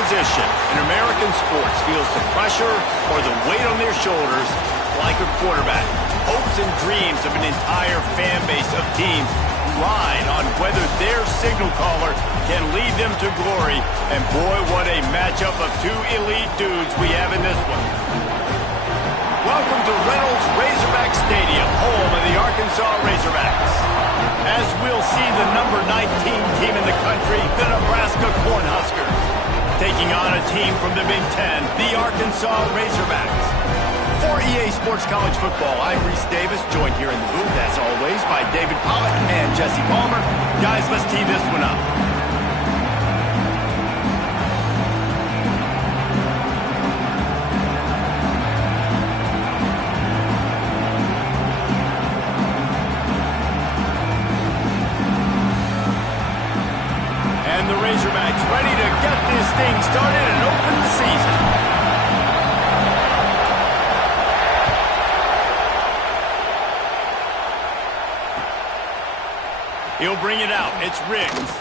position in American sports feels the pressure or the weight on their shoulders like a quarterback. Hopes and dreams of an entire fan base of teams ride on whether their signal caller can lead them to glory. And boy, what a matchup of two elite dudes we have in this one. Welcome to Reynolds Razorback Stadium, home of the Arkansas Razorbacks. As we'll see the number 19 team in the country, the Nebraska Cornhuskers, taking on a team from the Big Ten, the Arkansas Razorbacks. For EA Sports College Football, I'm Reese Davis, joined here in the booth, as always, by David Pollack and Jesse Palmer. Guys, let's tee this one up. And the Razorbacks ready to get this thing started and open the season. He'll bring it out. It's Riggs.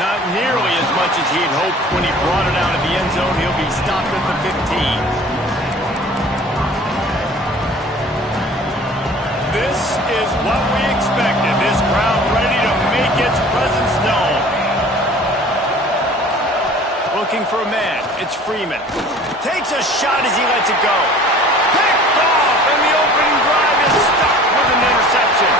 Not nearly as much as he'd hoped when he brought it out of the end zone. He'll be stopped at the 15. This is what we expected. This crowd ready to make its presence known. Looking for a man. It's Freeman. Takes a shot as he lets it go. Picked off, and the opening drive is stuck with an interception.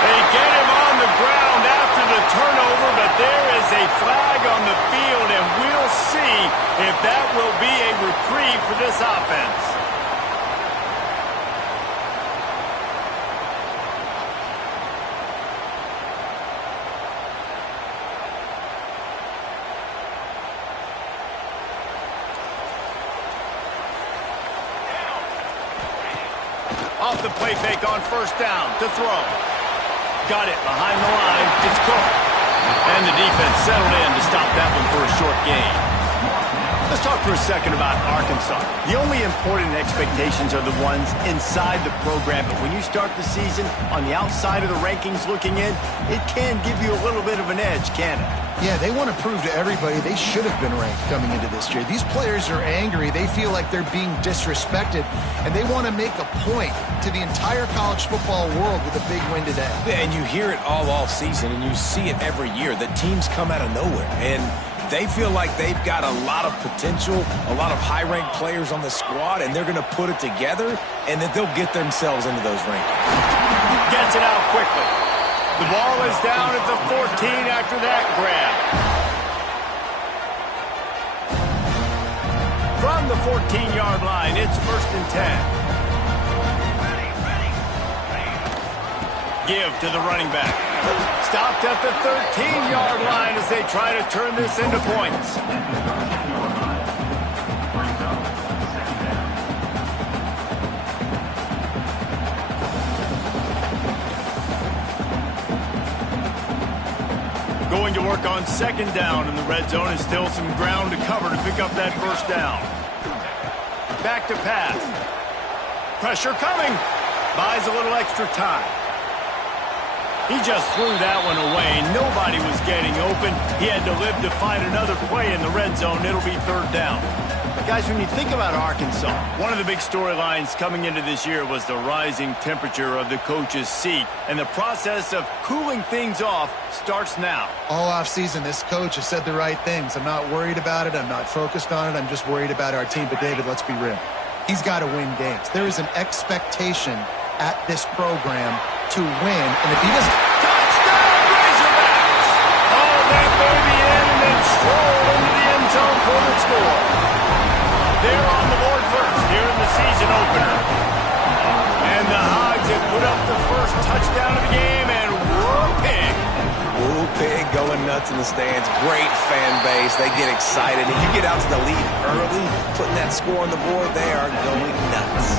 They get him on the ground after the turnover, but there is a flag on the field, and we'll see if that will be a reprieve for this offense. Off the play fake on first down to throw. Got it behind the line. It's Cook. And the defense settled in to stop that one for a short gain. Let's talk for a second about Arkansas. The only important expectations are the ones inside the program, but when you start the season on the outside of the rankings looking in, it can give you a little bit of an edge, can it? Yeah, they want to prove to everybody they should have been ranked coming into this year. These players are angry. They feel like they're being disrespected, and they want to make a point to the entire college football world with a big win today. Yeah, and you hear it all season, and you see it every year. The teams come out of nowhere, and they feel like they've got a lot of potential, a lot of high-ranked players on the squad, and they're going to put it together, and that they'll get themselves into those rankings. Gets it out quickly. The ball is down at the 14 after that grab. From the 14-yard line, it's 1st and 10. Give to the running back. Stopped at the 13-yard line as they try to turn this into points. Going to work on 2nd down in the red zone, and still some ground to cover to pick up that 1st down. Back to pass. Pressure coming. Buys a little extra time. He just threw that one away. Nobody was getting open. He had to live to find another play in the red zone. It'll be 3rd down. Guys, when you think about Arkansas, one of the big storylines coming into this year was the rising temperature of the coach's seat. And the process of cooling things off starts now. All offseason, this coach has said the right things. I'm not worried about it. I'm not focused on it. I'm just worried about our team. But, David, let's be real. He's got to win games. There is an expectation at this program to win. And if he doesn't... Touchdown, Razorbacks! Haul that baby in and then stroll into the end zone for the score. They're on the board first here in the season opener. And the Hogs have put up the first touchdown of the game, and whoop-pig. Whoop-pig going nuts in the stands. Great fan base. They get excited. And you get out to the lead early, putting that score on the board, they are going nuts.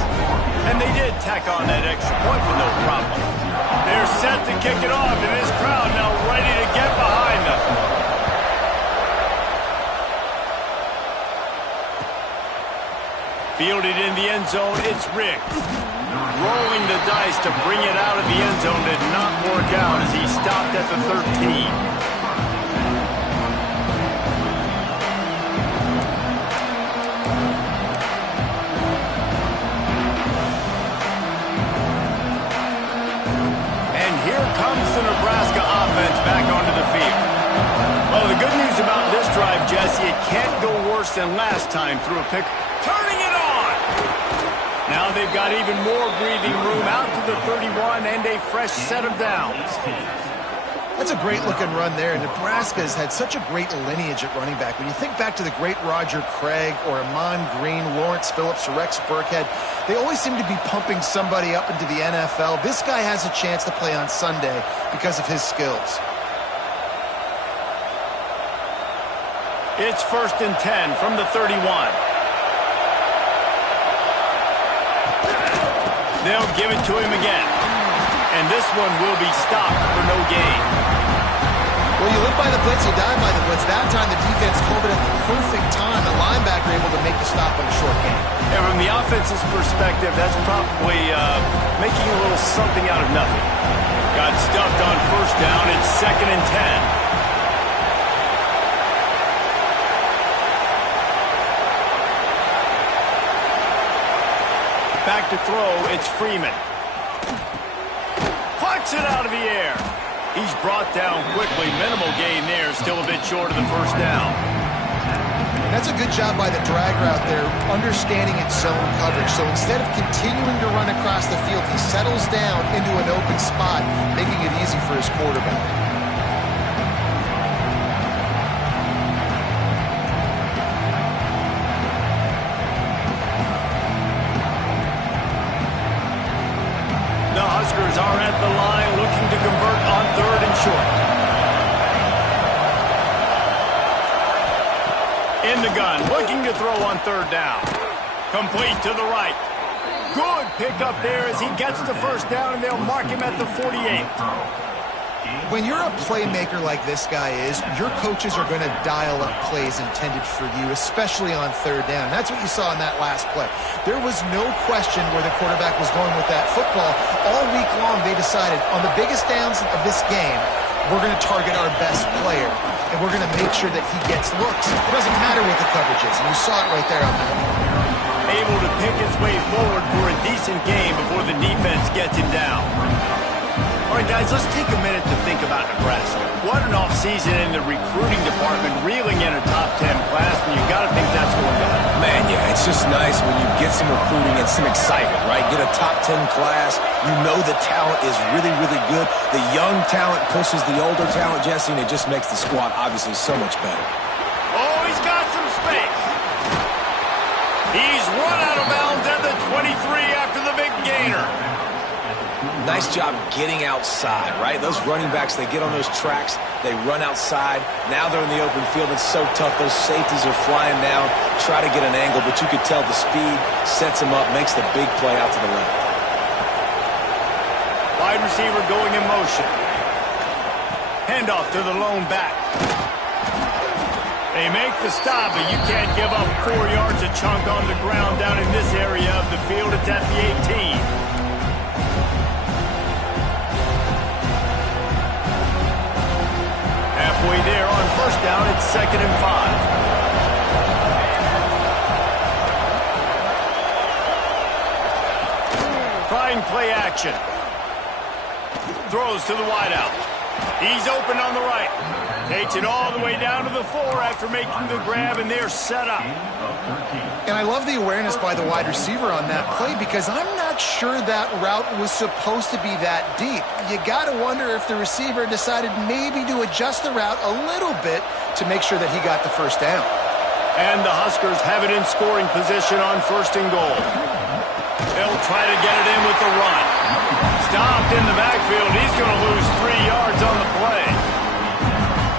And they did tack on that extra point with no problem. They're set to kick it off, and this crowd now ready to get behind them. Fielded in the end zone, it's Riggs. Rolling the dice to bring it out of the end zone did not work out as he stopped at the 13. here comes the Nebraska offense back onto the field. Well, the good news about this drive, Jesse, it can't go worse than last time through a pick. Turning it on! Now they've got even more breathing room out to the 31 and a fresh set of downs. That's a great-looking run there. Nebraska has had such a great lineage at running back. When you think back to the great Roger Craig or Amon Green, Lawrence Phillips, or Rex Burkhead, they always seem to be pumping somebody up into the NFL. This guy has a chance to play on Sunday because of his skills. It's 1st and 10 from the 31. They'll give it to him again. And this one will be stopped for no gain. Well, you live by the blitz, you die by the blitz. That time the defense called it at the perfect time. The linebacker able to make the stop on a short gain. And from the offense's perspective, that's probably making a little something out of nothing. Got stuffed on 1st down. It's 2nd and 10. Back to throw, it's Freeman. Plucks it out of the air. He's brought down quickly. Minimal gain there, still a bit short of the 1st down. That's a good job by the drag route there, understanding its zone coverage. So instead of continuing to run across the field, he settles down into an open spot, making it easy for his quarterback. Huskers are at the line looking to convert on 3rd and short. In the gun, looking to throw on 3rd down. Complete to the right. Good pickup there as he gets the 1st down, and they'll mark him at the 48. When you're a playmaker like this guy is, your coaches are going to dial up plays intended for you, especially on 3rd down. That's what you saw in that last play. There was no question where the quarterback was going with that football. All week long, they decided on the biggest downs of this game, we're going to target our best player, and we're going to make sure that he gets looks. It doesn't matter what the coverage is, and you saw it right there on that. Able to pick his way forward for a decent game before the defense gets him down. All right, guys, let's take a minute to think about Nebraska. What an offseason in the recruiting department, reeling in a top 10 class, and you've got to think that's going to happen. Man, yeah, it's just nice when you get some recruiting and some excitement, right? Get a top 10 class. You know the talent is really, really good. The young talent pushes the older talent, Jesse, and it just makes the squad obviously so much better. Oh, he's got some space. He's run out of bounds at the 23 after the big gainer. Nice job getting outside, right? Those running backs, they get on those tracks, they run outside. Now they're in the open field. It's so tough. Those safeties are flying down, try to get an angle, but you could tell the speed sets them up, makes the big play out to the left. Wide receiver going in motion. Handoff to the lone back. They make the stop, but you can't give up 4 yards a chunk on the ground down in this area of the field. It's at the 18. Halfway there on 1st down, it's 2nd and 5. Trying play action. Throws to the wideout. He's open on the right. Takes it all the way down to the 4 after making the grab, and they're set up. And I love the awareness by the wide receiver on that play because I'm not sure that route was supposed to be that deep. You got to wonder if the receiver decided maybe to adjust the route a little bit to make sure that he got the 1st down. And the Huskers have it in scoring position on 1st and goal. They'll try to get it in with the run. Stopped in the backfield. He's going to lose 3 yards on the play.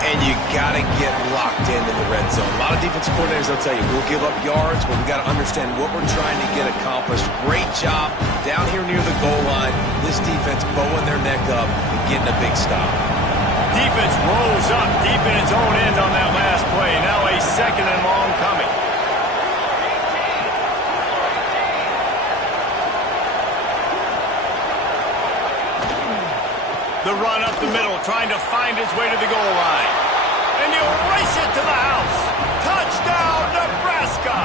And you got to get locked into the red zone. A lot of defensive coordinators, they'll tell you, we'll give up yards, but we got to understand what we're trying to get accomplished. Great job down here near the goal line. This defense bowing their neck up and getting a big stop. Defense rolls up deep in its own end on that last play. Now a 2nd and long coming. The run up the middle, trying to find his way to the goal line. And he'll race it to the house. Touchdown, Nebraska!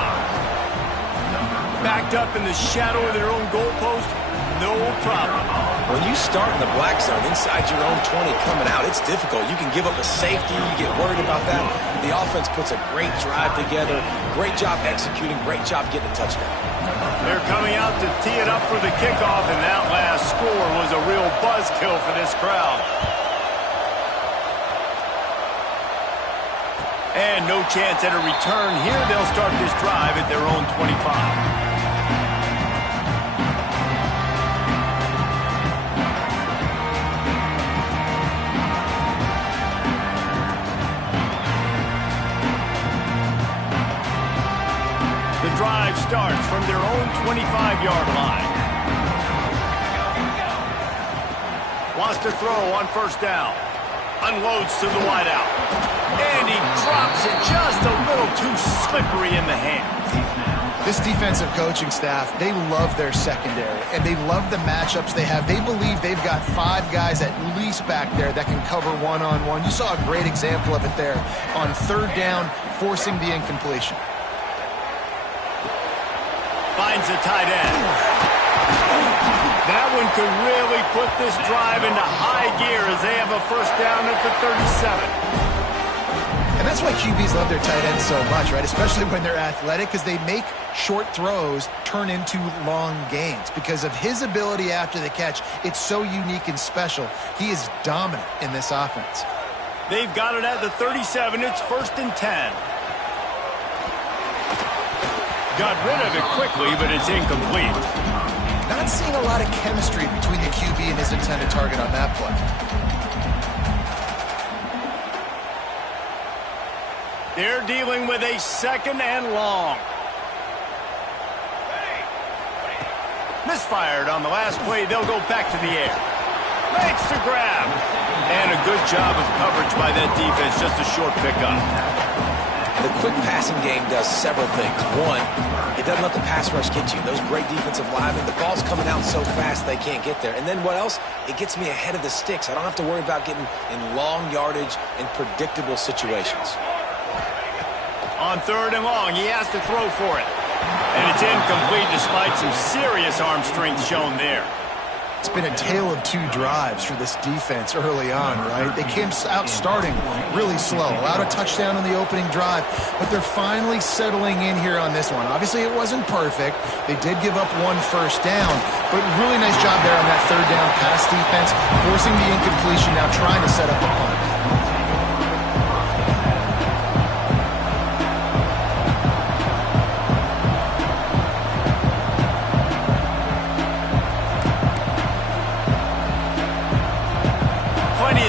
Backed up in the shadow of their own goalpost, no problem. When you start in the black zone inside your own 20 coming out, it's difficult. You can give up a safety. You get worried about that. The offense puts a great drive together. Great job executing. Great job getting a touchdown. They're coming out to tee it up for the kickoff, and that last score was a real buzzkill for this crowd. And no chance at a return here. They'll start this drive at their own 25. The drive starts from their own 25-yard line. Wants to throw on first down. Unloads to the wideout. And he drops it just a little too slippery in the hands. This defensive coaching staff, they love their secondary, and they love the matchups they have. They believe they've got 5 guys at least back there that can cover one-on-one. You saw a great example of it there on third down, forcing the incompletion. Finds a tight end. That one could really put this drive into high gear as they have a first down at the 37. And that's why QBs love their tight ends so much, right? Especially when they're athletic, because they make short throws turn into long gains. Because of his ability after the catch, it's so unique and special. He is dominant in this offense. They've got it at the 37. It's 1st and 10. Got rid of it quickly, but it's incomplete. Not seeing a lot of chemistry between the QB and his intended target on that play. They're dealing with a 2nd and long. Misfired on the last play. They'll go back to the air. Makes the grab. And a good job of coverage by that defense. Just a short pickup. The quick passing game does several things. One, it doesn't let the pass rush get you. Those great defensive linemen, the ball's coming out so fast they can't get there. And then what else? It gets me ahead of the sticks. I don't have to worry about getting in long yardage and predictable situations. On 3rd and long, he has to throw for it. And it's incomplete despite some serious arm strength shown there. It's been a tale of 2 drives for this defense early on, right? They came out starting really slow, allowed a touchdown on the opening drive, but they're finally settling in here on this one. Obviously, it wasn't perfect. They did give up 1 first down, but really nice job there on that 3rd down pass defense, forcing the incompletion, now trying to set up a punt.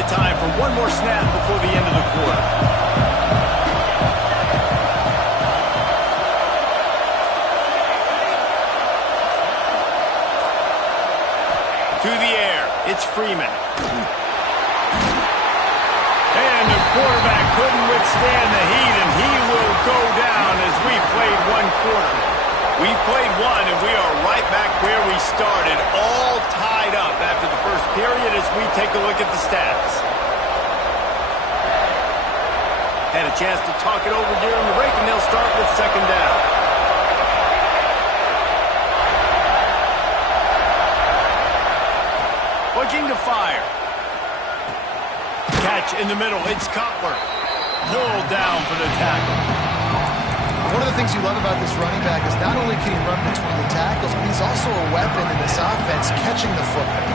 Time for one more snap before the end of the quarter. To the air, it's Freeman. And the quarterback couldn't withstand the heat, and he will go down as we played 1 quarter. We've played 1, and we are right back where we started, all tied up after the first period as we take a look at the stats. Had a chance to talk it over during the break, and they'll start with 2nd down. Looking to fire. Catch in the middle. It's Cutler. Pulled down for the tackle. One of the things you love about this running back is not only can he run between the tackles, but he's also a weapon in this offense, catching the football.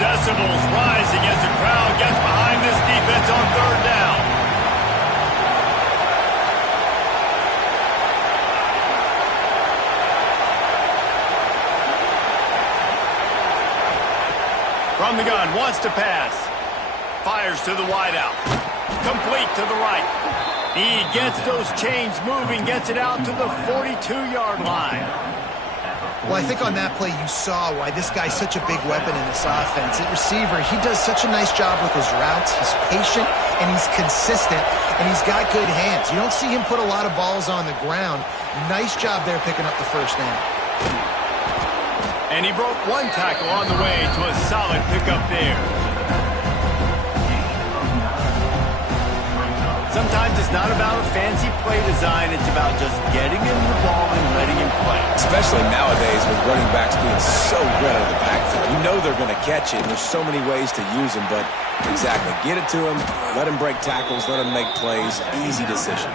Decibels rising as the crowd gets behind this defense on 3rd down. From the gun, wants to pass. Fires to the wideout. Complete to the right. He gets those chains moving, gets it out to the 42-yard line. Well, I think on that play you saw why this guy's such a big weapon in this offense. At receiver, he does such a nice job with his routes. He's patient, and he's consistent, and he's got good hands. You don't see him put a lot of balls on the ground. Nice job there picking up the first down. And he broke 1 tackle on the way to a solid pickup there. Sometimes it's not about a fancy play design. It's about just getting him the ball and letting him play. Especially nowadays with running backs being so good out of the backfield. You know they're going to catch it, and there's so many ways to use them. But exactly, get it to him, let him break tackles, let him make plays. Easy decision.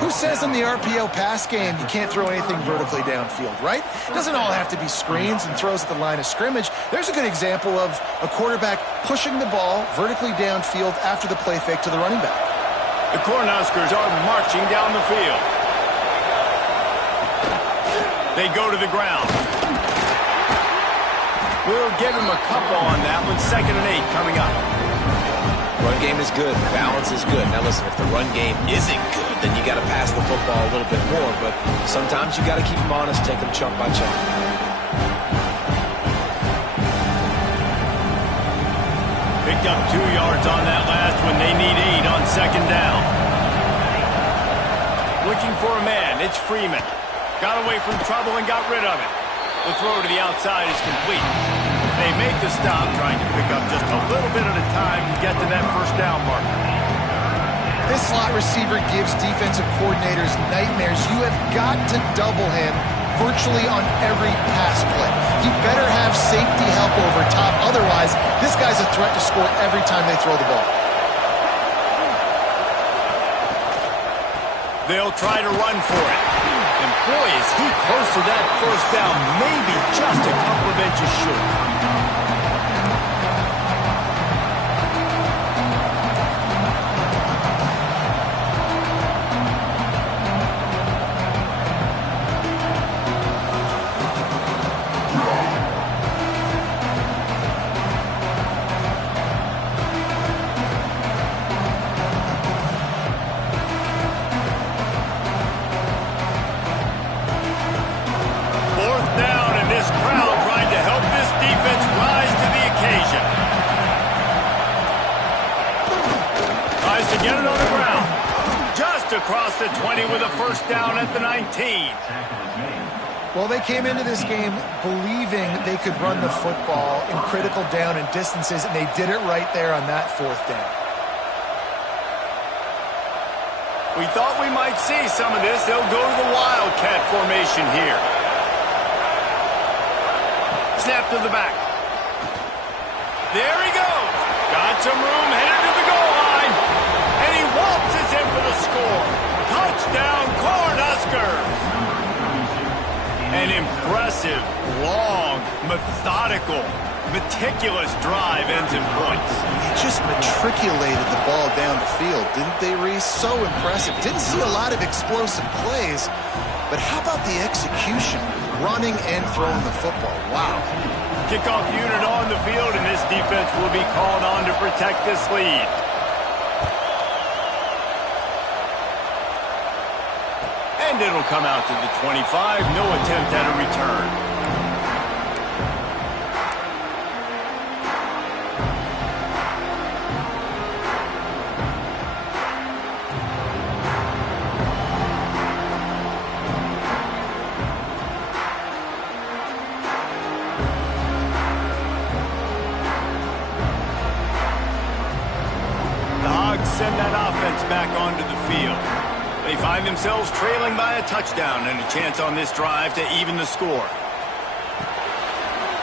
Who says in the RPO pass game you can't throw anything vertically downfield, right? It doesn't all have to be screens and throws at the line of scrimmage. There's a good example of a quarterback pushing the ball vertically downfield after the play fake to the running back. The Cornhuskers are marching down the field. They go to the ground. We'll give him a couple on that one. 2nd and 8 coming up. Run game is good. Balance is good. Now listen, if the run game isn't good, then you got to pass the football a little bit more. But sometimes you got to keep them honest, take them chunk by chunk. Picked up 2 yards on that last one. They need 8 on 2nd down. Looking for a man. It's Freeman. Got away from trouble and got rid of it. The throw to the outside is complete. They make the stop, trying to pick up just a little bit at a time to get to that 1st down marker. This slot receiver gives defensive coordinators nightmares. You have got to double him virtually on every pass play. You better have safety help over top. Otherwise, this guy's a threat to score every time they throw the ball. They'll try to run for it. And boy, is he close to that 1st down, maybe just a couple of inches short. Get it on the ground. Just across the 20 with a 1st down at the 19. Well, they came into this game believing they could run the football in critical down and distances, and they did it right there on that 4th down. We thought we might see some of this. They'll go to the Wildcat formation here. Snap to the back. There he goes. Got some room, headed to the goal line. And he waltzes in for the score. Touchdown, Cornhuskers. An impressive, long, methodical, meticulous drive ends in points. He just matriculated the ball down the field, didn't they, Reese? So impressive. Didn't see a lot of explosive plays, but how about the execution? Running and throwing the football. Wow. Kickoff unit on the field, and this defense will be called on to protect this lead. And it'll come out to the 25. No attempt at a return. Send that offense back onto the field. They find themselves trailing by a touchdown and a chance on this drive to even the score.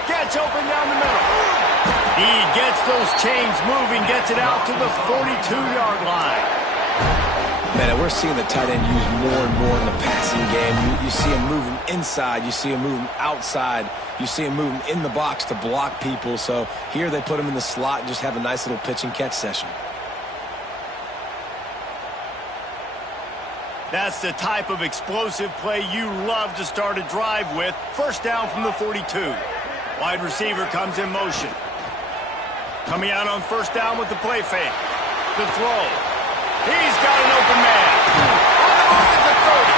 Gets open down the middle. He gets those chains moving, gets it out to the 42-yard line. Man, we're seeing the tight end used more and more in the passing game. You see him moving inside. You see him moving outside. You see him moving in the box to block people. So here they put him in the slot and just have a nice little pitch and catch session. That's the type of explosive play you love to start a drive with. 1st down from the 42. Wide receiver comes in motion. Coming out on 1st down with the play fake. The throw. He's got an open man. On the move at the 30.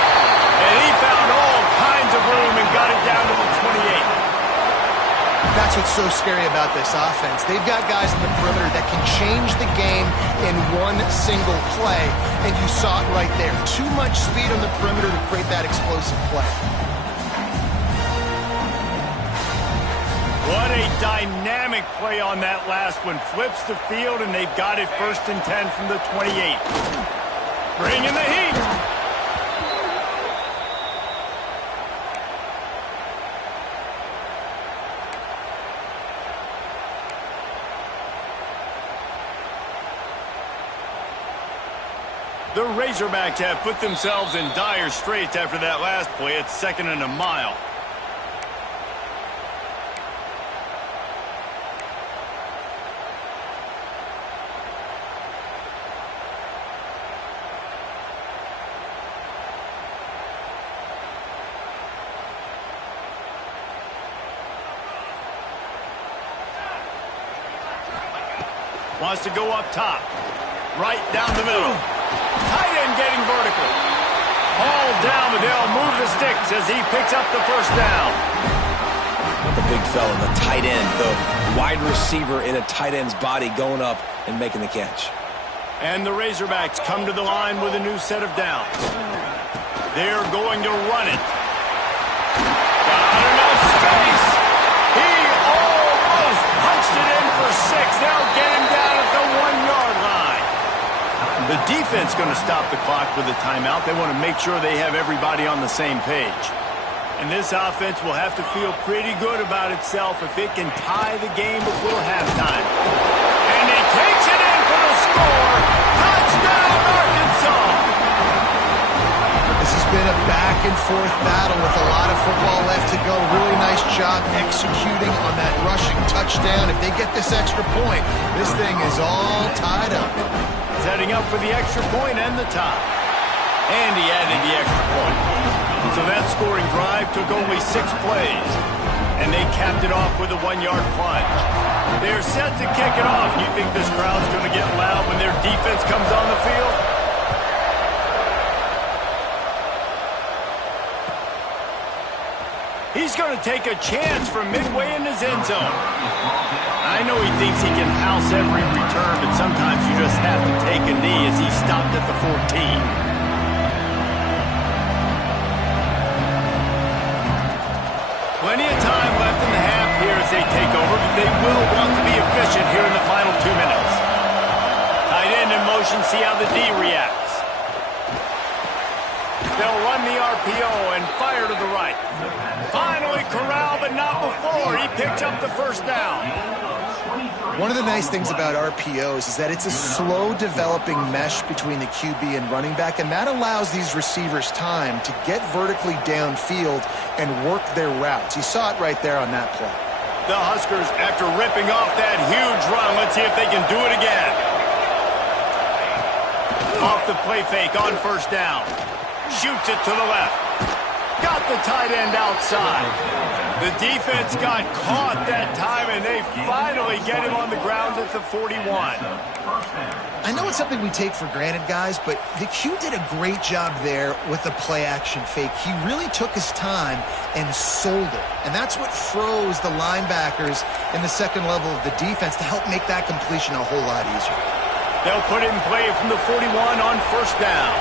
And he found all kinds of room and got it down to the 28. That's what's so scary about this offense. They've got guys in the perimeter that can change the game in one single play, and you saw it right there. Too much speed on the perimeter to create that explosive play. What a dynamic play on that last one. Flips the field, and they've got it 1st and 10 from the 28. Bringing the heat. The Razorbacks have put themselves in dire straits after that last play. It's 2nd and a mile. Wants to go up top. Right down the middle. Tight end getting vertical. All down, but they'll move the sticks as he picks up the 1st down. The big fella, the tight end, the wide receiver in a tight end's body going up and making the catch. And the Razorbacks come to the line with a new set of downs. They're going to run it. Got enough space. He almost punched it in for 6. They'll get him down at the 1-yard line. The defense going to stop the clock with a timeout. They want to make sure they have everybody on the same page. And this offense will have to feel pretty good about itself if it can tie the game before halftime. And he takes it in for the score. Touchdown, Arkansas! This has been a back-and-forth battle with a lot of football left to go. Really nice job executing on that rushing touchdown. If they get this extra point, this thing is all tied up. Setting up for the extra point and the tie. And he added the extra point. So that scoring drive took only 6 plays. And they capped it off with a 1-yard plunge. They're set to kick it off. You think this crowd's going to get loud when their defense comes on the field? He's going to take a chance from midway in his end zone. I know he thinks he can house every return, but sometimes you just have to take a knee as he stopped at the 14. Plenty of time left in the half here as they take over, but they will want to be efficient here in the final 2 minutes. Tight end in motion, see how the D reacts. They'll run the RPO and fire to the right. Finally corralled, but not before. He picks up the 1st down. One of the nice things about RPOs is that it's a slow-developing mesh between the QB and running back, and that allows these receivers time to get vertically downfield and work their routes. You saw it right there on that play. The Huskers, after ripping off that huge run, let's see if they can do it again. Off the play fake on 1st down. Shoots it to the left. Got the tight end outside. The defense got caught that time, and they finally get him on the ground at the 41. I know it's something we take for granted, guys, but the Q did a great job there with the play-action fake. He really took his time and sold it, and that's what froze the linebackers in the 2nd level of the defense to help make that completion a whole lot easier. They'll put it in play from the 41 on 1st down.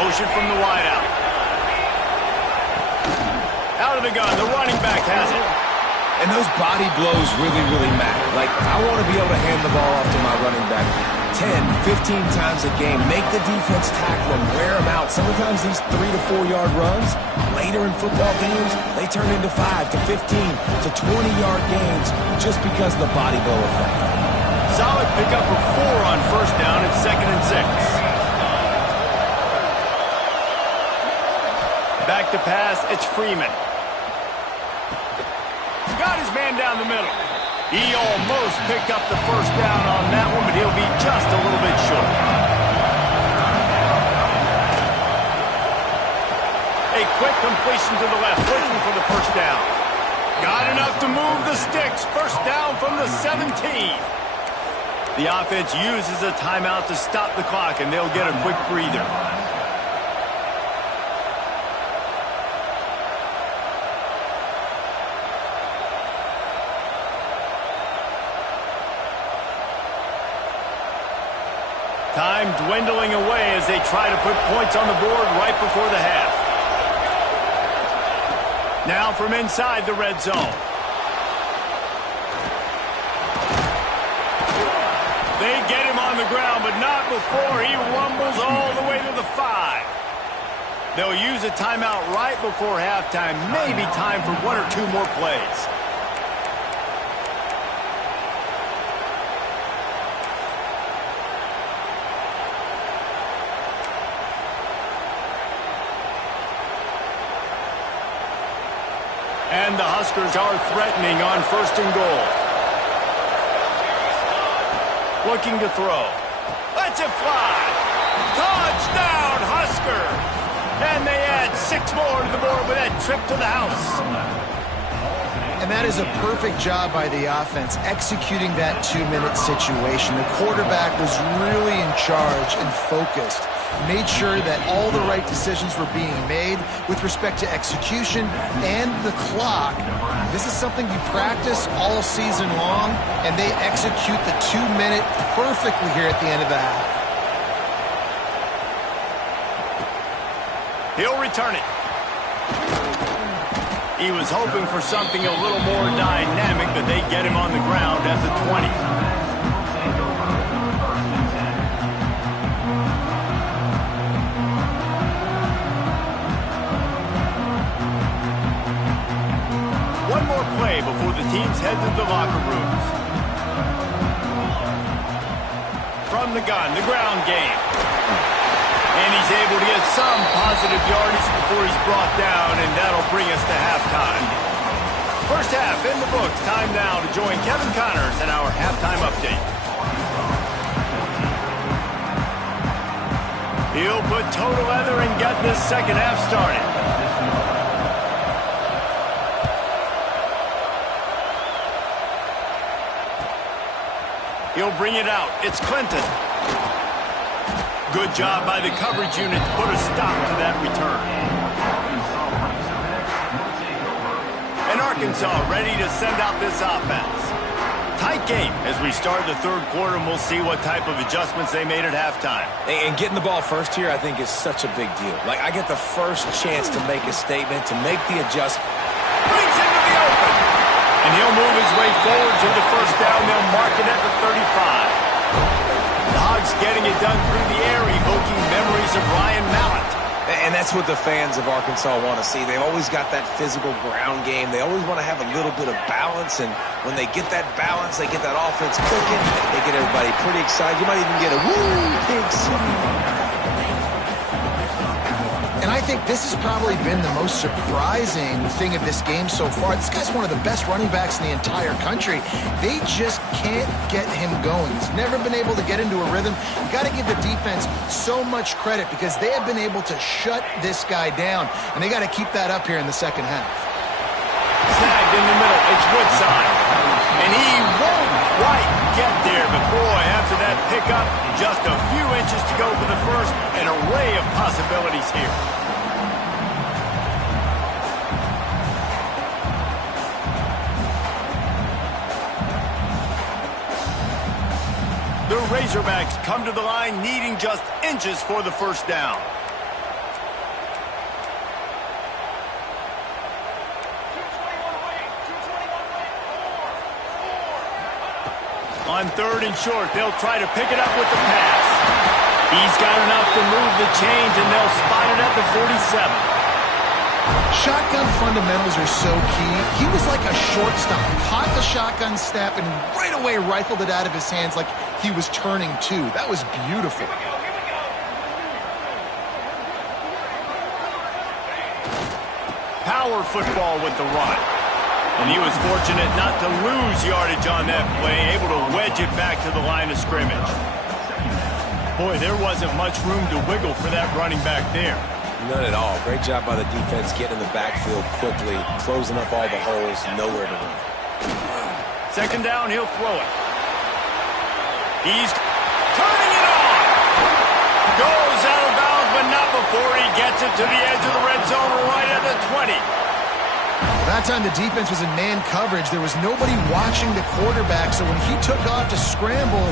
Motion from the wideout. Out of the gun, the running back has it. And those body blows really, really matter. Like, I want to be able to hand the ball off to my running back 10, 15 times a game. Make the defense tackle them, wear them out. Sometimes these 3 to 4 yard runs, later in football games, they turn into 5 to 15 to 20-yard games just because of the body blow effect. Solid pickup of 4 on 1st down. It's 2nd and 6. Back to pass, it's Freeman. Got his man down the middle. He almost picked up the 1st down on that one, but he'll be just a little bit short. A quick completion to the left, looking for the 1st down. Got enough to move the sticks. 1st down from the 17. The offense uses a timeout to stop the clock, and they'll get a quick breather. Time dwindling away as they try to put points on the board right before the half. Now from inside the red zone. They get him on the ground, but not before he rumbles all the way to the 5. They'll use a timeout right before halftime. Maybe time for 1 or 2 more plays. And the Huskers are threatening on 1st and goal. Looking to throw. Lets it fly. Touchdown, Huskers! And they add 6 more to the board with that trip to the house. And that is a perfect job by the offense, executing that 2-minute situation. The quarterback was really in charge and focused. Made sure that all the right decisions were being made with respect to execution and the clock. This is something you practice all season long, and they execute the 2-minute perfectly here at the end of the half. He'll return it. He was hoping for something a little more dynamic, but they get him on the ground at the 20. One more play before the teams head to the locker rooms. From the gun, the ground game. And he's able to get some positive yardage before he's brought down, and that'll bring us to halftime. First half in the books. Time now to join Kevin Connors in our halftime update. He'll put total leather and get this second half started. He'll bring it out. It's Clinton. Good job by the coverage unit to put a stop to that return. And Arkansas ready to send out this offense. Tight game as we start the 3rd quarter, and we'll see what type of adjustments they made at halftime. And getting the ball first here, I think, is such a big deal. Like, I get the first chance to make a statement, to make the adjustment. Brings into the open. And he'll move his way forward to the first down. They'll mark it at the 35. The Hogs getting it done through the air, evoking memories of Ryan Mallett. And that's what the fans of Arkansas want to see. They've always got that physical ground game. They always want to have a little bit of balance, and when they get that balance, they get that offense cooking, they get everybody pretty excited. You might even get a woo, big city. And I think this has probably been the most surprising thing of this game so far. This guy's one of the best running backs in the entire country. They just can't get him going. He's never been able to get into a rhythm. You got to give the defense so much credit because they have been able to shut this guy down, and they got to keep that up here in the second half. Snagged in the middle. It's Woodside. And he won't quite get there, but boy, after that pickup, just a few inches to go for the first. An array of possibilities here. The Razorbacks come to the line needing just inches for the first down. On 3rd and short, they'll try to pick it up with the pass. He's got enough to move the chains, and they'll spot it at the 47. Shotgun fundamentals are so key. He was like a shortstop, caught the shotgun snap, and right away rifled it out of his hands like he was turning two. That was beautiful. Power football with the run. And he was fortunate not to lose yardage on that play, able to wedge it back to the line of scrimmage. Boy, there wasn't much room to wiggle for that running back there. None at all. Great job by the defense getting in the backfield quickly, closing up all the holes, nowhere to run. Second down, he'll throw it. He's turning it on. Goes out of bounds, but not before he gets it to the edge of the red zone right at the 20. That time the defense was in man coverage. There was nobody watching the quarterback, so when he took off to scramble,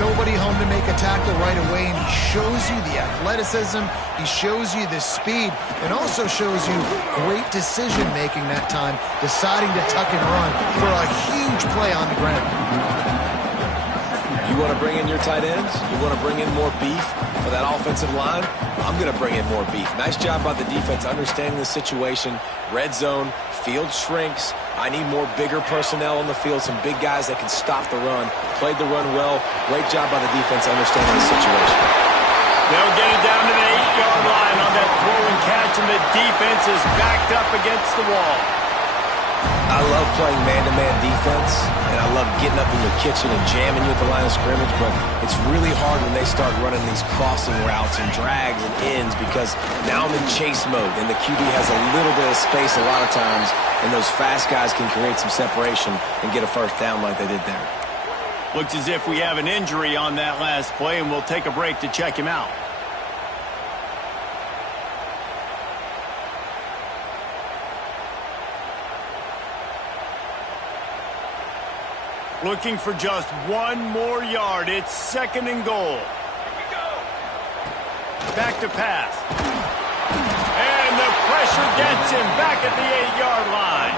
nobody home to make a tackle right away, and he shows you the athleticism, he shows you the speed, and also shows you great decision-making that time, deciding to tuck and run for a huge play on the ground. You want to bring in your tight ends? You want to bring in more beef for that offensive line? I'm going to bring in more beef. Nice job by the defense understanding the situation. Red zone, field shrinks. I need more bigger personnel on the field, some big guys that can stop the run. Played the run well. Great job by the defense understanding the situation. They'll get it down to the 8-yard line on that throw and catch, and the defense is backed up against the wall. I love playing man-to-man defense, and I love getting up in your kitchen and jamming you at the line of scrimmage, but it's really hard when they start running these crossing routes and drags and ends because now I'm in chase mode, and the QB has a little bit of space a lot of times, and those fast guys can create some separation and get a first down like they did there. Looks as if we have an injury on that last play, and we'll take a break to check him out. Looking for just one more yard. It's 2nd and goal. Back to pass. And the pressure gets him back at the 8-yard line.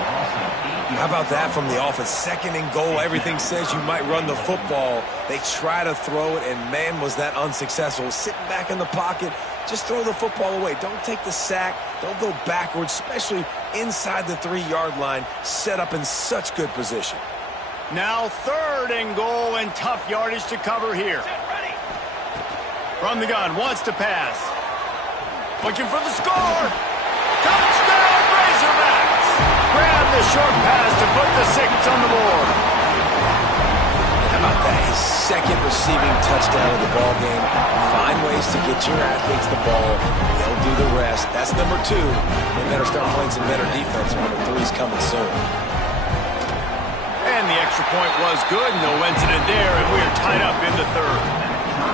How about that from the offense? 2nd and goal. Everything says you might run the football. They try to throw it, and man, was that unsuccessful. Sitting back in the pocket, just throw the football away. Don't take the sack. Don't go backwards, especially inside the 3-yard line. Set up in such good position. Now 3rd and goal, and tough yardage to cover here. From the gun, wants to pass. Looking for the score. Touchdown, Razorbacks! Grab the short pass to put the 6 on the board. How about that? His 2nd receiving touchdown of the ball game. Find ways to get your athletes the ball. They'll do the rest. That's number 2. They better start playing some better defense. Number 3 is coming soon. And the extra point was good. No incident there, and we are tied up in the 3rd.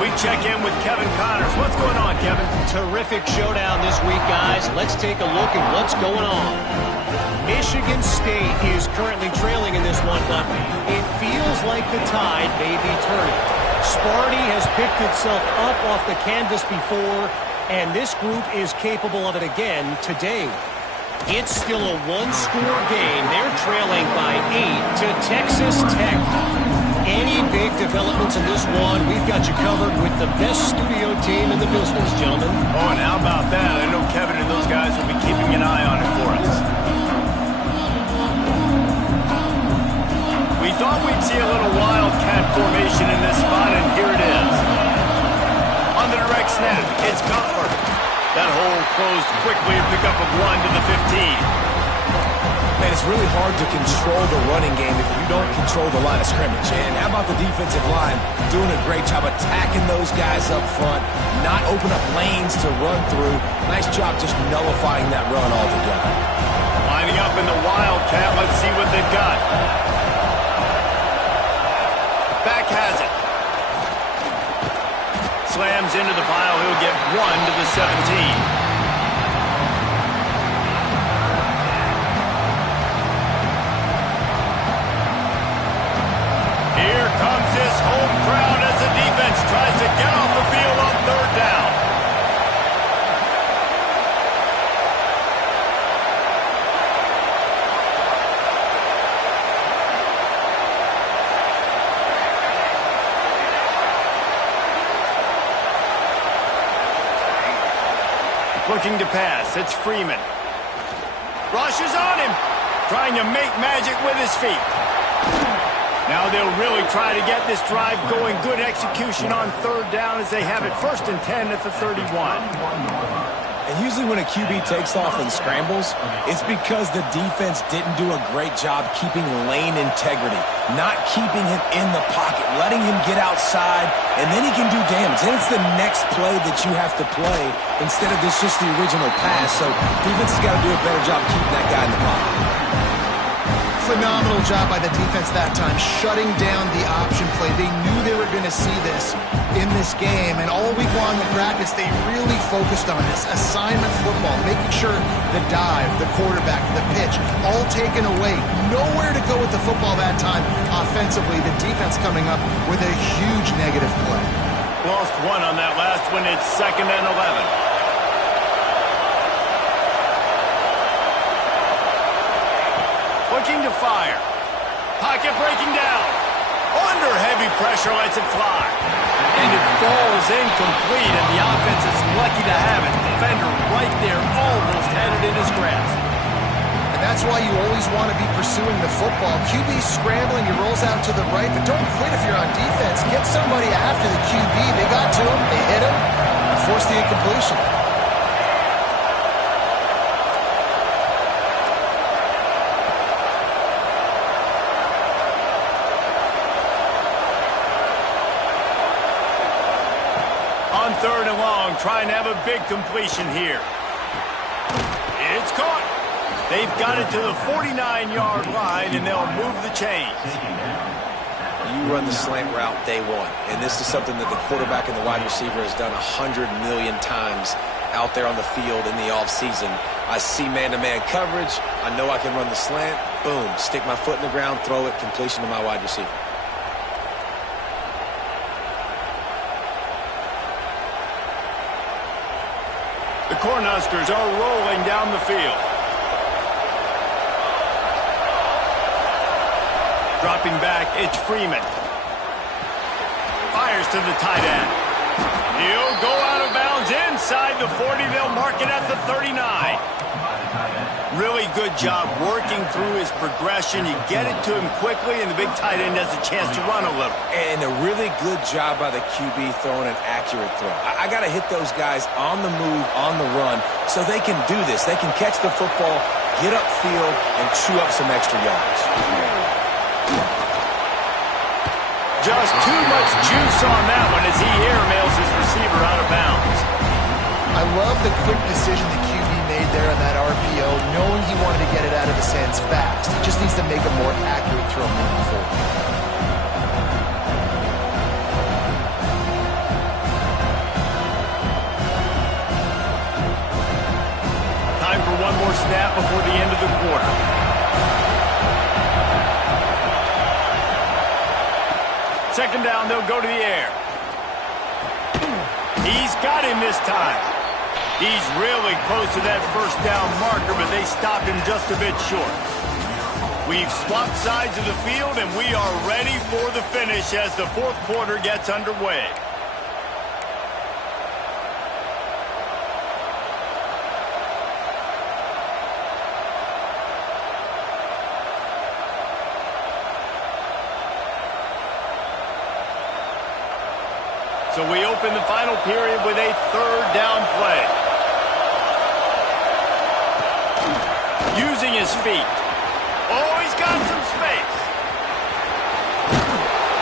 We check in with Kevin Connors. What's going on, Kevin? Terrific showdown this week, guys. Let's take a look at what's going on. Michigan State is currently trailing in this one, but it feels like the tide may be turning. Sparty has picked itself up off the canvas before, and this group is capable of it again today. It's still a one-score game. They're trailing by 8 to Texas Tech. Any big developments in this one, we've got you covered with the best studio team in the business, gentlemen. Oh, and how about that? I know Kevin and those guys will be keeping an eye on it for us. We thought we'd see a little wildcat formation in this spot, and here it is. On the direct snap, it's Cutler. That hole closed quickly, a pickup of 1 to the 15. Man, it's really hard to control the running game if you don't control the line of scrimmage. And how about the defensive line doing a great job attacking those guys up front, not open up lanes to run through. Nice job just nullifying that run altogether. Lining up in the wildcat, let's see what they've got. Back has it. Slams into the pile. He'll get 1 to the 17. Here comes his home crowd as the defense tries to get off the field on 3rd down. Looking to pass. It's Freeman. Rushes on him. Trying to make magic with his feet. Now they'll really try to get this drive going. Good execution on 3rd down as they have it 1st and 10 at the 31. And usually when a QB takes off and scrambles, it's because the defense didn't do a great job keeping lane integrity, not keeping him in the pocket, letting him get outside, and then he can do damage. Then it's the next play that you have to play instead of this just the original pass. So defense has got to do a better job keeping that guy in the pocket. Phenomenal job by the defense that time, shutting down the option play. They knew they were going to see this in this game, and all week long in practice, they really focused on this assignment football, making sure the dive, the quarterback, the pitch, all taken away. Nowhere to go with the football that time offensively. The defense coming up with a huge negative play. Lost 1 on that last one. It's 2nd and 11. Looking to fire. Pocket breaking down. Under heavy pressure lets it fly. And it falls incomplete, and the offense is lucky to have it. Defender right there almost had it in his grasp. And that's why you always want to be pursuing the football. QB scrambling, he rolls out to the right, but don't quit if you're on defense. Get somebody after the QB. They got to him, they hit him, and forced the incompletion. On 3rd and long, trying to have a big completion here. It's caught. They've got it to the 49-yard line, and they'll move the chains. You run the slant route day one, and this is something that the quarterback and the wide receiver has done 100 million times out there on the field in the offseason. I see man-to-man coverage. I know I can run the slant. Boom, stick my foot in the ground, throw it, completion to my wide receiver. The Cornhuskers are rolling down the field. Dropping back, it's Freeman. Fires to the tight end. He'll go out of bounds inside the 40. They'll mark it at the 39. Really good job working through his progression. You get it to him quickly, and the big tight end has a chance to run a little. And a really good job by the QB throwing an accurate throw. I got to hit those guys on the move, on the run, so they can do this. They can catch the football, get upfield, and chew up some extra yards. Just too much juice on that one as he airmails his receiver out of bounds. I love the quick decision the QB made there on that RPO, knowing he wanted to get it out of his hands fast. He just needs to make a more accurate throw moving forward. Time for one more snap before the end of the quarter. Second down, they'll go to the air. He's got him this time. He's really close to that first down marker, but they stopped him just a bit short. We've swapped sides of the field, and we are ready for the finish as the fourth quarter gets underway. So we open the final period with a third down play. Using his feet. Oh, he's got some space.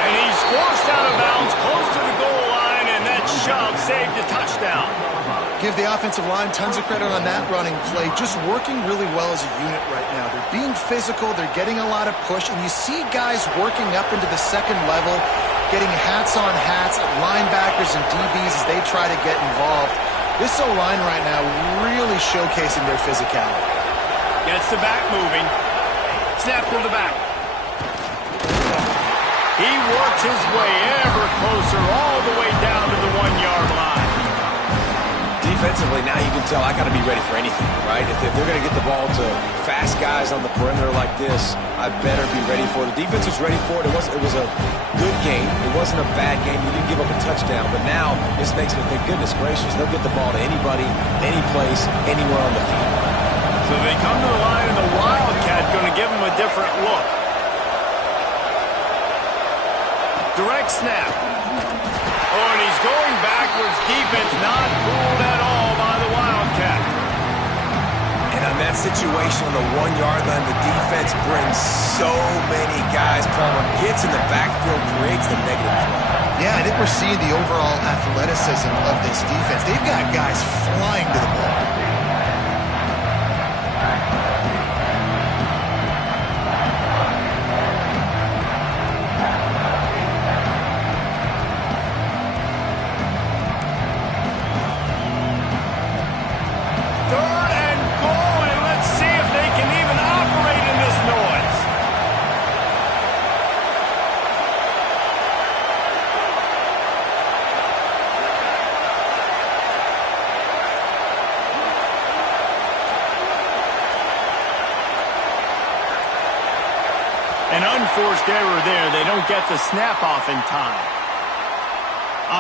And he's forced out of bounds close to the goal line, and that shove saved a touchdown. Give the offensive line tons of credit on that running play. Just working really well as a unit right now. They're being physical. They're getting a lot of push. And you see guys working up into the second level, getting hats on hats, linebackers and DBs as they try to get involved. This O-line right now really showcasing their physicality. Gets the back moving. Snap to the back. He works his way ever closer all the way down to the 1-yard line. Defensively, now you can tell I got to be ready for anything, right? If they're going to get the ball to fast guys on the perimeter like this, I better be ready for it. The defense was ready for it. It was a good game. It wasn't a bad game. You didn't give up a touchdown. But now this makes me think, goodness gracious, they'll get the ball to anybody, any place, anywhere on the field. So they come to the line, and the Wildcat going to give them a different look. Direct snap. Oh, and he's going backwards. Defense not fooled at all by the Wildcat. And on that situation on the 1-yard line, the defense brings so many guys. Palmer gets in the backfield, creates the negative play. Yeah, I think we're seeing the overall athleticism of this defense. They've got guys flying to the ball. An unforced error there. They don't get the snap off in time.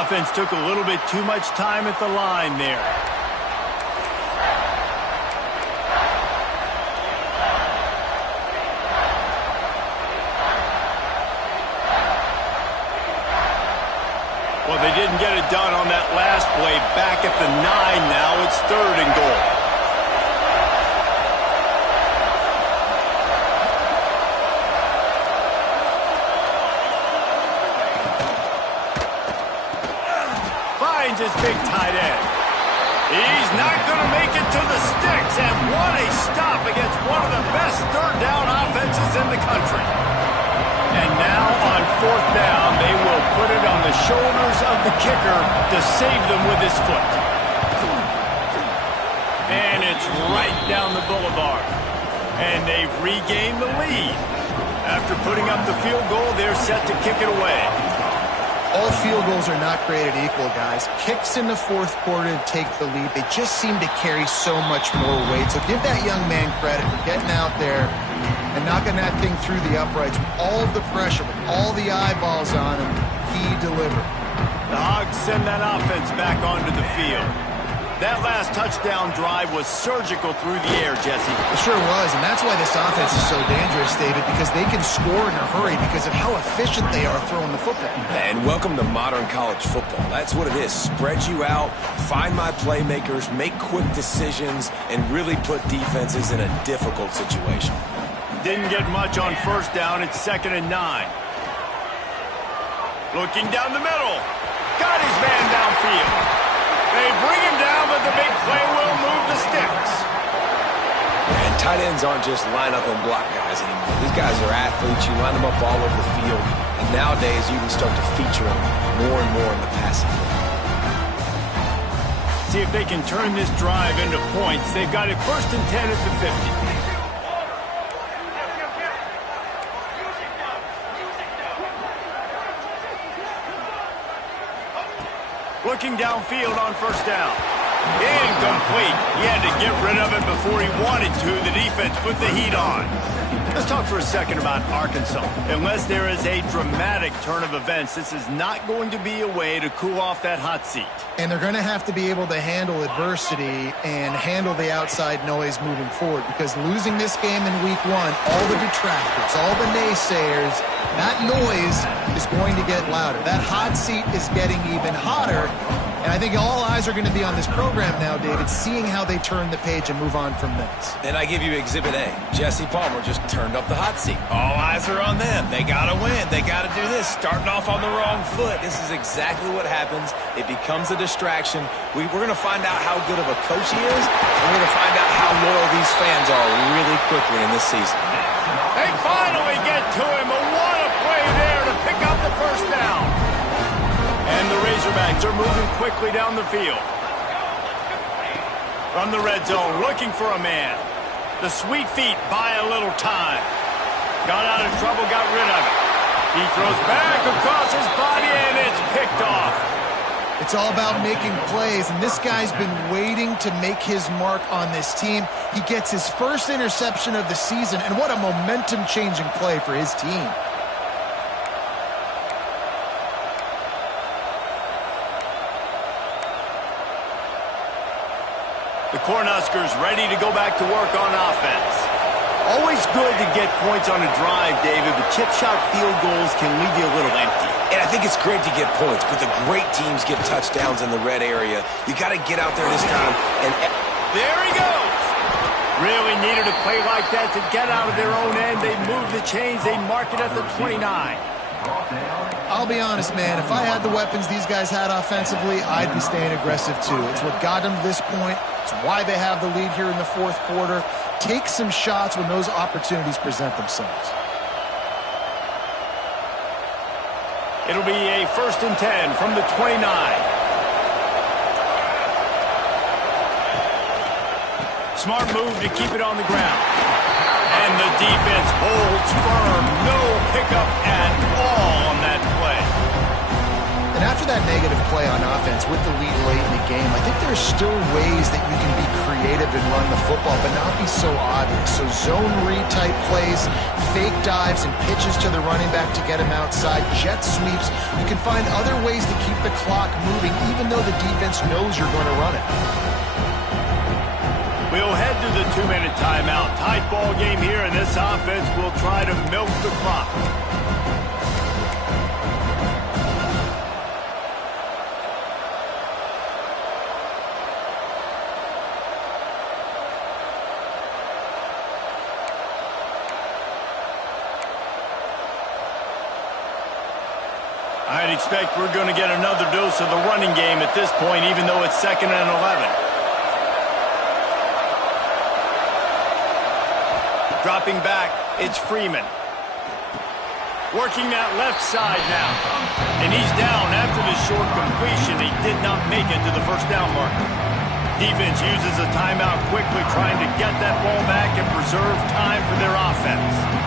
Offense took a little bit too much time at the line there. Well, they didn't get it done on that last play. Back at the 9 now. It's 3rd and goal. Finds his big tight end. He's not going to make it to the sticks. And what a stop against one of the best third down offenses in the country. And now on 4th down, they will put it on the shoulders of the kicker to save them with his foot. And it's right down the boulevard. And they've regained the lead. After putting up the field goal, they're set to kick it away. All field goals are not created equal, guys. Kicks in the 4th quarter to take the lead. They just seem to carry so much more weight. So give that young man credit for getting out there and knocking that thing through the uprights with all of the pressure, with all the eyeballs on him. He delivered. The Hogs send that offense back onto the field. That last touchdown drive was surgical through the air, Jesse. It sure was, and that's why this offense is so dangerous, David, because they can score in a hurry because of how efficient they are throwing the football. And welcome to modern college football. That's what it is. Spread you out, find my playmakers, make quick decisions, and really put defenses in a difficult situation. Didn't get much on 1st down. It's 2nd and 9. Looking down the middle. Got his man downfield. They bring him down, but the big play will move the sticks. And tight ends aren't just line up and block guys anymore. These guys are athletes. You line them up all over the field. And nowadays, you can start to feature them more and more in the passing game. See if they can turn this drive into points. They've got it 1st and 10 at the 50. Looking downfield on 1st down. Incomplete. He had to get rid of it before he wanted to. The defense put the heat on. Let's talk for a second about Arkansas. Unless there is a dramatic turn of events, this is not going to be a way to cool off that hot seat. And they're going to have to be able to handle adversity and handle the outside noise moving forward, because losing this game in week 1, all the detractors, all the naysayers, that noise is going to get louder. That hot seat is getting even hotter. And I think all eyes are going to be on this program now, David, seeing how they turn the page and move on from this. And I give you Exhibit A. Jesse Palmer just turned up the hot seat. All eyes are on them. They got to win. They got to do this. Starting off on the wrong foot. This is exactly what happens. It becomes a distraction. We're going to find out how good of a coach he is, and we're going to find out how loyal these fans are really quickly in this season. They finally get to him. What a play there to pick up the 1st down. And the Razorbacks are moving quickly down the field. From the red zone, looking for a man. The sweet feet buy a little time. Got out of trouble, got rid of it. He throws back across his body, and it's picked off. It's all about making plays, and this guy's been waiting to make his mark on this team. He gets his first interception of the season, and what a momentum-changing play for his team. The Cornhuskers ready to go back to work on offense. Always good to get points on a drive, David, but chip shot field goals can leave you a little empty. And I think it's great to get points, but the great teams get touchdowns in the red area. You got to get out there this time. And there he goes. Really needed a play like that to get out of their own end. They move the chains. They mark it at the 29. I'll be honest, man. If I had the weapons these guys had offensively, I'd be staying aggressive too. It's what got them to this point. It's why they have the lead here in the 4th quarter. Take some shots when those opportunities present themselves. It'll be a 1st and 10 from the 29. Smart move to keep it on the ground. And the defense holds firm. No pickup at all on that play. And after that negative play on offense with the lead late in the game, I think there's still ways that you can be creative and run the football, but not be so obvious. So zone read type plays, fake dives and pitches to the running back to get him outside, jet sweeps. You can find other ways to keep the clock moving, even though the defense knows you're going to run it. We'll head to the 2-minute timeout. Tight ball game here, and this offense will try to milk the clock. I'd expect we're going to get another dose of the running game at this point, even though it's 2nd and 11. Dropping back, it's Freeman. Working that left side now. And he's down after the short completion. He did not make it to the first down marker. Defense uses a timeout quickly, trying to get that ball back and preserve time for their offense.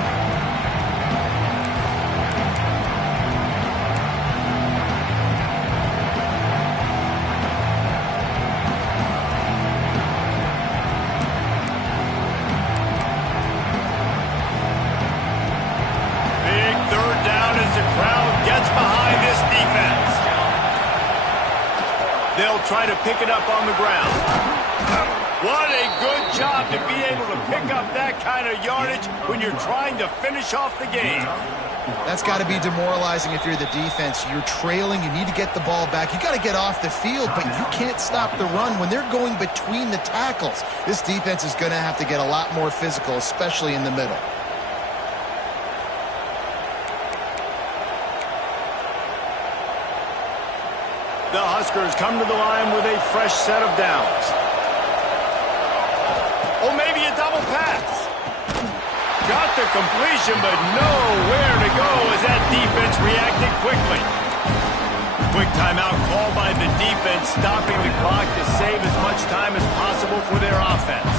They'll try to pick it up on the ground. What a good job to be able to pick up that kind of yardage when you're trying to finish off the game. That's got to be demoralizing if you're the defense. You're trailing. You need to get the ball back. You got to get off the field, but you can't stop the run when they're going between the tackles. This defense is going to have to get a lot more physical, especially in the middle. The Huskers come to the line with a fresh set of downs. Oh, maybe a double pass. Got the completion, but nowhere to go as that defense reacted quickly. Quick timeout called by the defense, stopping the clock to save as much time as possible for their offense.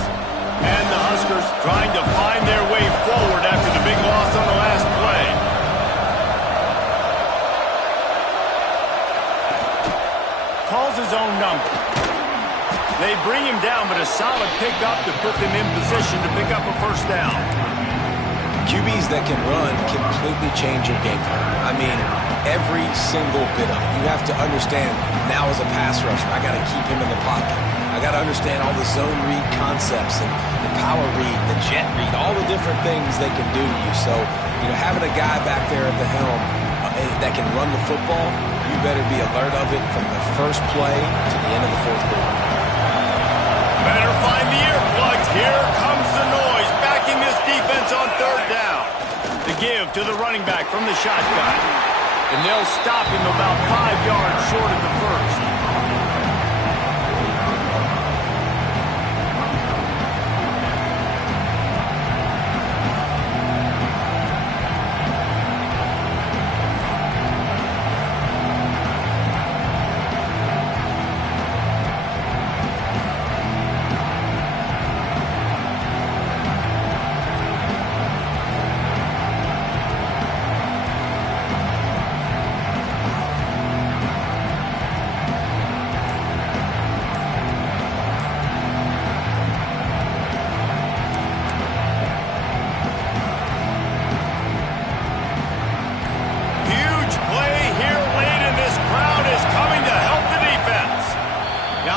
And the Huskers trying to find their way forward after the big loss on the last play. Calls his own number. They bring him down, but a solid pickup to put them in position to pick up a first down. QBs that can run completely change your game plan. I mean, every single bit of it. You have to understand, now as a pass rusher, I got to keep him in the pocket. I got to understand all the zone read concepts and the power read, the jet read, all the different things they can do to you. So, having a guy back there at the helm that can run the football, you better be alert of it from the first play to the end of the fourth quarter. Better find the earplugs. Here comes the noise, backing this defense on 3rd down. The give to the running back from the shotgun. And they'll stop him about 5 yards short of the first.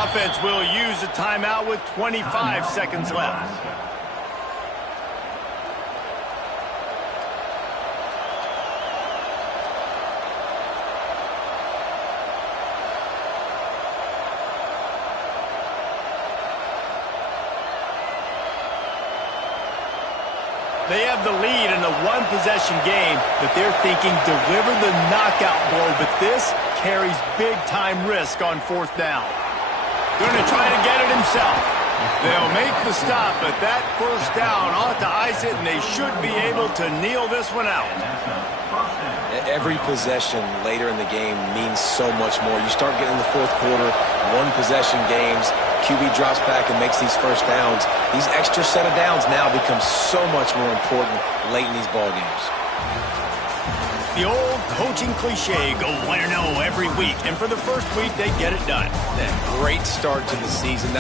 Offense will use a timeout with 25 seconds left. They have the lead in a one-possession game, but they're thinking deliver the knockout blow, but this carries big-time risk on 4th down. Going to try to get it himself. They'll make the stop, but that first down ought to ice it, and they should be able to kneel this one out. Every possession later in the game means so much more. You start getting in the fourth quarter, one-possession games, QB drops back and makes these first downs. These extra set of downs now become so much more important late in these ball games. The old coaching cliche, go 1-0 every week. And for the first week, they get it done. Yeah, great start to the season. That's